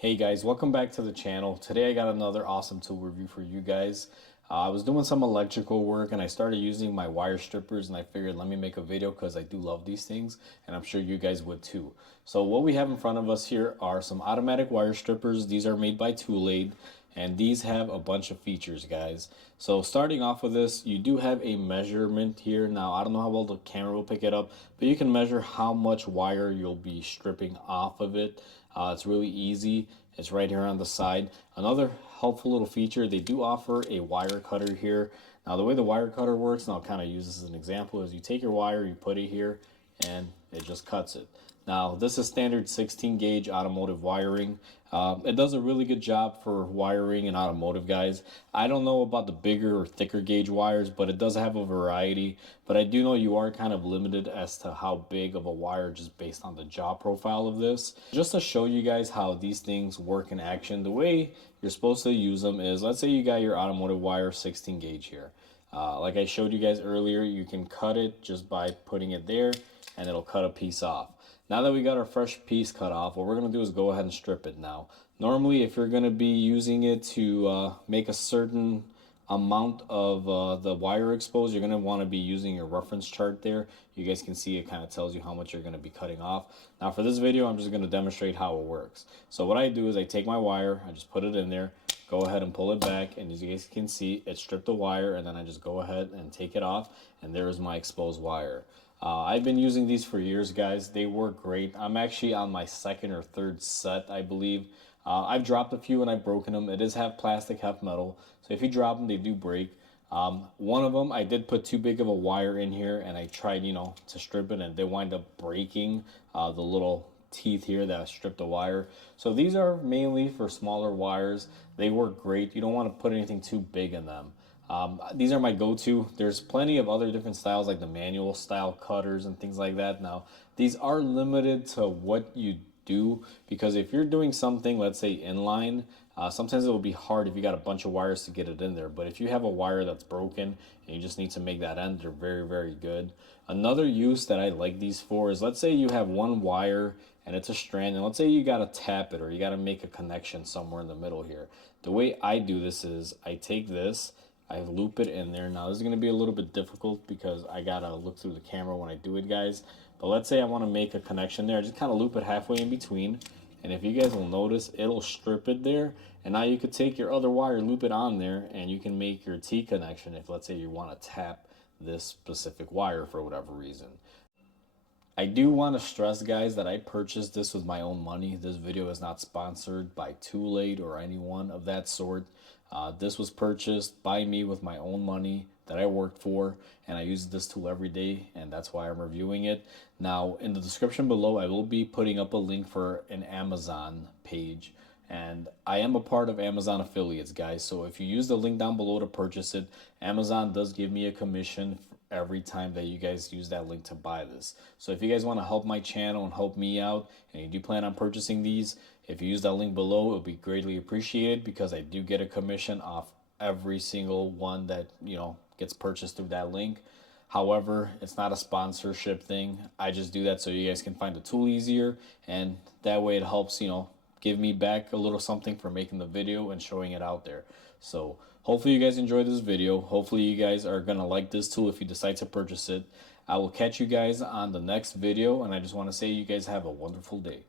Hey guys, welcome back to the channel. Today I got another awesome tool review for you guys. I was doing some electrical work and I started using my wire strippers, and I figured let me make a video because I do love these things and I'm sure you guys would too. So what we have in front of us here are some automatic wire strippers. These are made by Tool and these have a bunch of features, guys. So starting off with this, you do have a measurement here. Now I don't know how well the camera will pick it up, but you can measure how much wire you'll be stripping off of it. It's really easy. It's right here on the side. Another helpful little feature, they do offer a wire cutter here. Now the way the wire cutter works, and I'll kind of use this as an example, is you take your wire, you put it here, and it just cuts it. Now this is standard 16 gauge automotive wiring. It does a really good job for wiring in automotive, guys. I don't know about the bigger or thicker gauge wires, but it does have a variety. But I do know you are kind of limited as to how big of a wire just based on the jaw profile of this. Just to show you guys how these things work in action, the way you're supposed to use them is, let's say you got your automotive wire 16 gauge here. Like I showed you guys earlier, you can cut it just by putting it there and it'll cut a piece off. Now that we got our fresh piece cut off, what we're going to do is go ahead and strip it now. Normally, if you're going to be using it to make a certain amount of the wire exposed, you're going to want to be using your reference chart there. You guys can see it kind of tells you how much you're going to be cutting off. Now for this video, I'm just going to demonstrate how it works. So what I do is I take my wire, I just put it in there, go ahead and pull it back, and as you guys can see, it stripped the wire, and then I just go ahead and take it off, and there is my exposed wire. I've been using these for years, guys. They work great. I'm actually on my second or third set, I believe. I've dropped a few and I've broken them. It is half plastic, half metal. So if you drop them, they do break. One of them, I did put too big of a wire in here and I tried, to strip it, and they wind up breaking the little teeth here that strip the wire. So these are mainly for smaller wires. They work great. You don't want to put anything too big in them. These are my go-to. There's plenty of other different styles like the manual style cutters and things like that. Now, these are limited to what you do, because if you're doing something, let's say inline, sometimes it will be hard if you got a bunch of wires to get it in there. But if you have a wire that's broken and you just need to make that end, they're very, very good. Another use that I like these for is, let's say you have one wire and it's a strand, and let's say you got to tap it or you got to make a connection somewhere in the middle here. The way I do this is I take this, I loop it in there. Now this is going to be a little bit difficult because I gotta look through the camera when I do it, guys. But let's say I want to make a connection there. I just kind of loop it halfway in between. And if you guys will notice, it'll strip it there. And now you could take your other wire, loop it on there, and you can make your T connection if, let's say, you want to tap this specific wire for whatever reason. I do want to stress, guys, that I purchased this with my own money. This video is not sponsored by Tool or anyone of that sort. This was purchased by me with my own money that I worked for, and I use this tool every day, and that's why I'm reviewing it. Now, in the description below, I will be putting up a link for an Amazon page, and I am a part of Amazon affiliates, guys. So if you use the link down below to purchase it, Amazon does give me a commission every time that you guys use that link to buy this. So if you guys want to help my channel and help me out, and you do plan on purchasing these, if you use that link below, it would be greatly appreciated, because I do get a commission off every single one that gets purchased through that link. However, it's not a sponsorship thing. I just do that so you guys can find the tool easier, and that way it helps give me back a little something for making the video and showing it out there. So hopefully you guys enjoyed this video. Hopefully you guys are gonna like this tool if you decide to purchase it. I will catch you guys on the next video, and I just want to say you guys have a wonderful day.